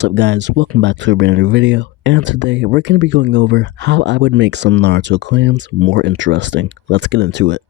What's up guys, welcome back to a brand new video, and today we're going to be going over how I would make some Naruto clans more interesting. Let's get into it.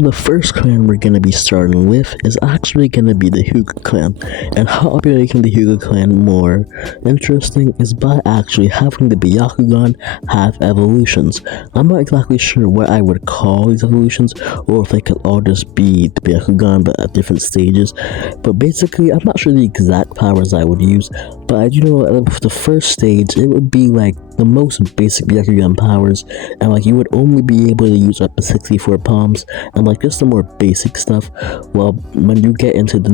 The first clan we're going to be starting with is actually going to be the Hyuga clan, and how I'll be making the Hyuga clan more interesting is by actually having the Byakugan have evolutions. I'm not exactly sure what I would call these evolutions, or if they could all just be the Byakugan but at different stages, but basically I'm not sure the exact powers I would use, but I do know for the first stage it would be like the most basic Byakugan powers, and like you would only be able to use up to 64 palms, and like just the more basic stuff. Well, when you get into the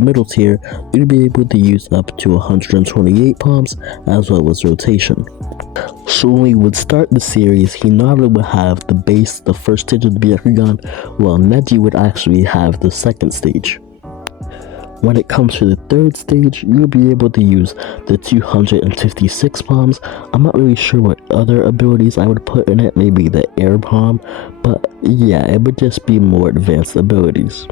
middle tier, you'd be able to use up to 128 palms as well as rotation. So when we would start the series, Hinata would have the first stage of the Byakugan, while Neji would actually have the second stage. When it comes to the third stage, you'll be able to use the 256 palms. I'm not really sure what other abilities I would put in it, maybe the air palm, but yeah, it would just be more advanced abilities.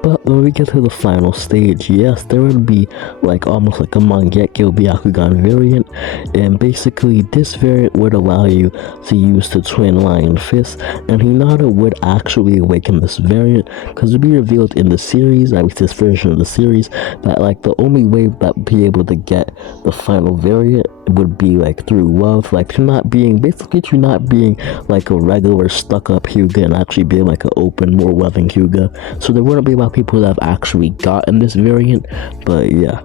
But when we get to the final stage, yes, there would be almost like a Mangekyo Byakugan variant, and basically this variant would allow you to use the Twin Lion Fist, and Hinata would actually awaken this variant, because it would be revealed in the series, at least this version of the series, that the only way that we'd be able to get the final variant would be through love, to not being like a regular stuck up Hyuga and actually being like an open, more loving Hyuga. So there wouldn't be a lot of people that have actually gotten this variant, but yeah.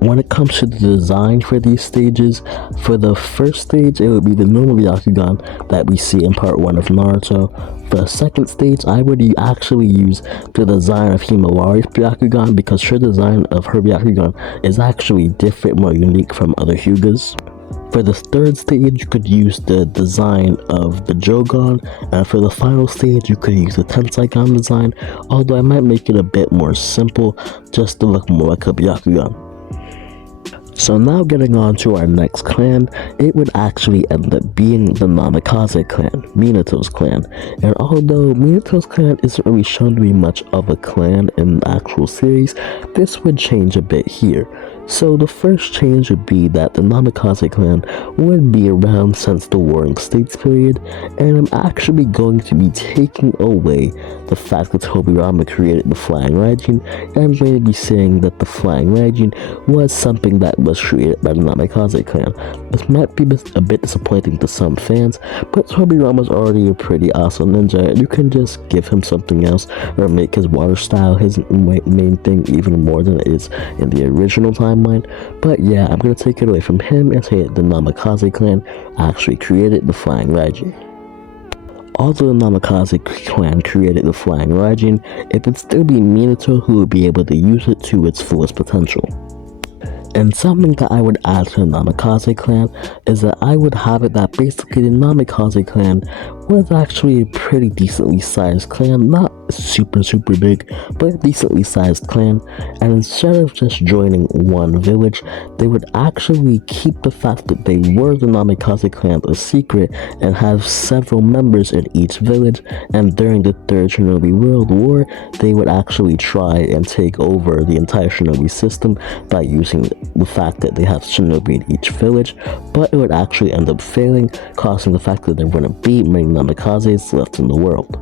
When it comes to the design for these stages, for the first stage it would be the normal Byakugan that we see in part 1 of Naruto. For the second stage, I would actually use the design of Himawari's Byakugan, because her design of her Byakugan is actually different, more unique from other Hyugas. For the third stage, you could use the design of the Jogan, and for the final stage, you could use the Tenseigan design, although I might make it a bit more simple, just to look more like a Byakugan. So now getting on to our next clan, it would actually end up being the Namikaze clan, Minato's clan. And although Minato's clan isn't really shown to be much of a clan in the actual series, this would change a bit here. So the first change would be that the Namikaze clan would be around since the Warring States period, and I'm actually going to be taking away the fact that Tobirama created the Flying Raijin, and I'm going to be saying that the Flying Raijin was something that was created by the Namikaze clan. This might be a bit disappointing to some fans, but Tobirama's already a pretty awesome ninja, and you can just give him something else, or make his water style his main thing even more than it is in the original timeline. But yeah, I'm gonna take it away from him and say that the Namikaze clan actually created the Flying Raijin. Although the Namikaze clan created the Flying Raijin, it would still be Minato who would be able to use it to its fullest potential. And something that I would add to the Namikaze clan is that I would have it that basically the Namikaze clan was actually a pretty decently sized clan, not super big, but a decently sized clan, and instead of just joining one village, they would actually keep the fact that they were the Namikaze clan a secret and have several members in each village, and during the Third Shinobi World War, they would actually try and take over the entire Shinobi system by using the fact that they have Shinobi in each village, but it would actually end up failing, causing the fact that there wouldn't be many Namikazes left in the world.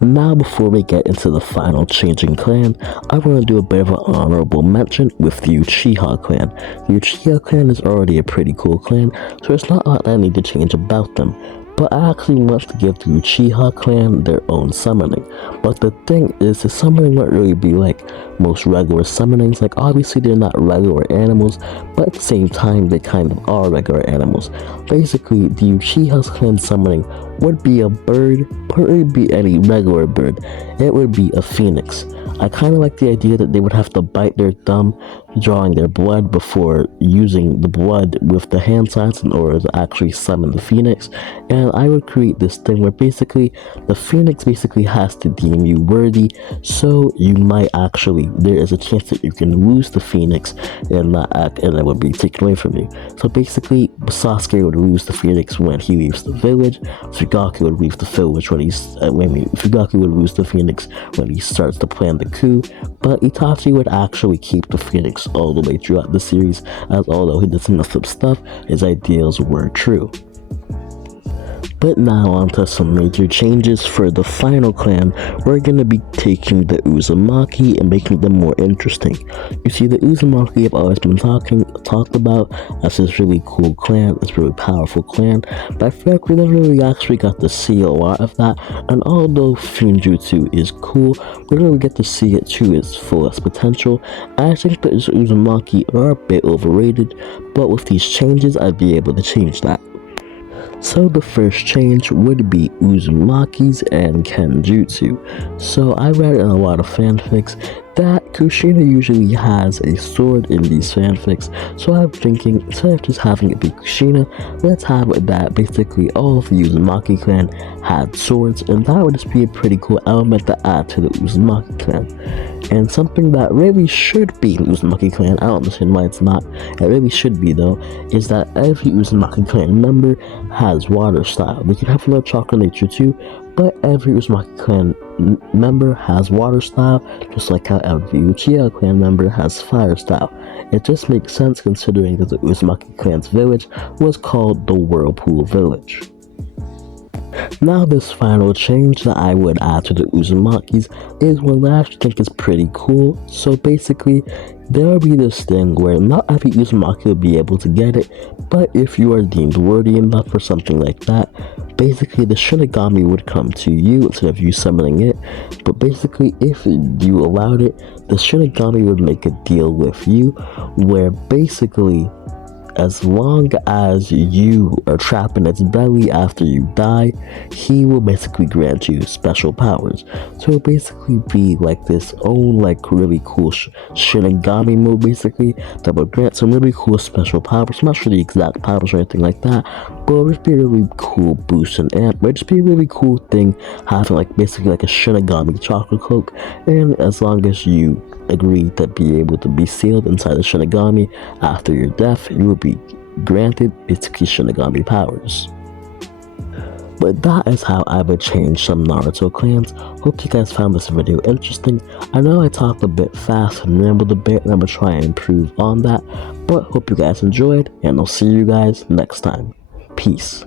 Now before we get into the final changing clan, I want to do a bit of an honorable mention with the Uchiha clan. The Uchiha clan is already a pretty cool clan, so there's not a lot that I need to change about them. But I actually want to give the Uchiha clan their own summoning. But the thing is, the summoning won't really be like most regular summonings. Obviously they're not regular animals, but at the same time they kind of are regular animals. Basically, the Uchiha's clan summoning would be a bird, but it would be any regular bird. It would be a phoenix. I kind of like the idea that they would have to bite their thumb, drawing their blood before using the blood with the hand signs in order to actually summon the phoenix. And I would create this thing where basically the phoenix basically has to deem you worthy, so you might actually, there is a chance that you can lose the phoenix and that act, and it would be taken away from you. So basically, Sasuke would lose the phoenix when he leaves the village. Fugaku would leave the village when Fugaku would lose the phoenix when he starts to plan the coup, but Itachi would actually keep the phoenix all the way throughout the series, as although he doesn't mess up stuff, his ideals were true. But now onto some major changes for the final clan. We're gonna be taking the Uzumaki and making them more interesting. You see, the Uzumaki have always been talked about as this really cool clan, this really powerful clan, but I feel like we never really actually got to see a lot of that, and although Funjutsu is cool, we don't really get to see it to its fullest potential. I think that Uzumaki are a bit overrated, but with these changes I'd be able to change that. So the first change would be Uzumaki's and Kenjutsu. So I read in a lot of fanfics that Kushina usually has a sword in these fanfics, so I'm thinking instead of just having it be Kushina, let's have it that basically all of the Uzumaki clan had swords, and that would just be a pretty cool element to add to the Uzumaki clan. And something that really should be in the Uzumaki clan, I don't understand why it's not, it really should be though, is that every Uzumaki clan member has water style. They can have a little chakra nature too, but every Uzumaki clan member has water style, just like how every Uchiha clan member has fire style. It just makes sense considering that the Uzumaki clan's village was called the Whirlpool Village. Now this final change that I would add to the Uzumakis is one that I actually think is pretty cool. So basically, there will be this thing where not every Uzumaki will be able to get it, but if you are deemed worthy enough for something like that, basically the Shinigami would come to you instead of you summoning it. But basically, if you allowed it, the Shinigami would make a deal with you where basically, as long as you are trapped in its belly after you die, he will basically grant you special powers. So it'll basically be like this own like really cool Shinigami mode basically that will grant some really cool special powers. I'm not sure the exact powers or anything like that, but it'll just be a really cool boost and amp. It'll just be a really cool thing having like basically like a Shinigami chakra cloak, and as long as you agree to be able to be sealed inside the Shinigami after your death, you will be granted basically Shinigami powers. But that is how I would change some Naruto clans. Hope you guys found this video interesting. I know I talked a bit fast and rambled a bit, and I'm gonna try and improve on that, but hope you guys enjoyed, and I'll see you guys next time. Peace.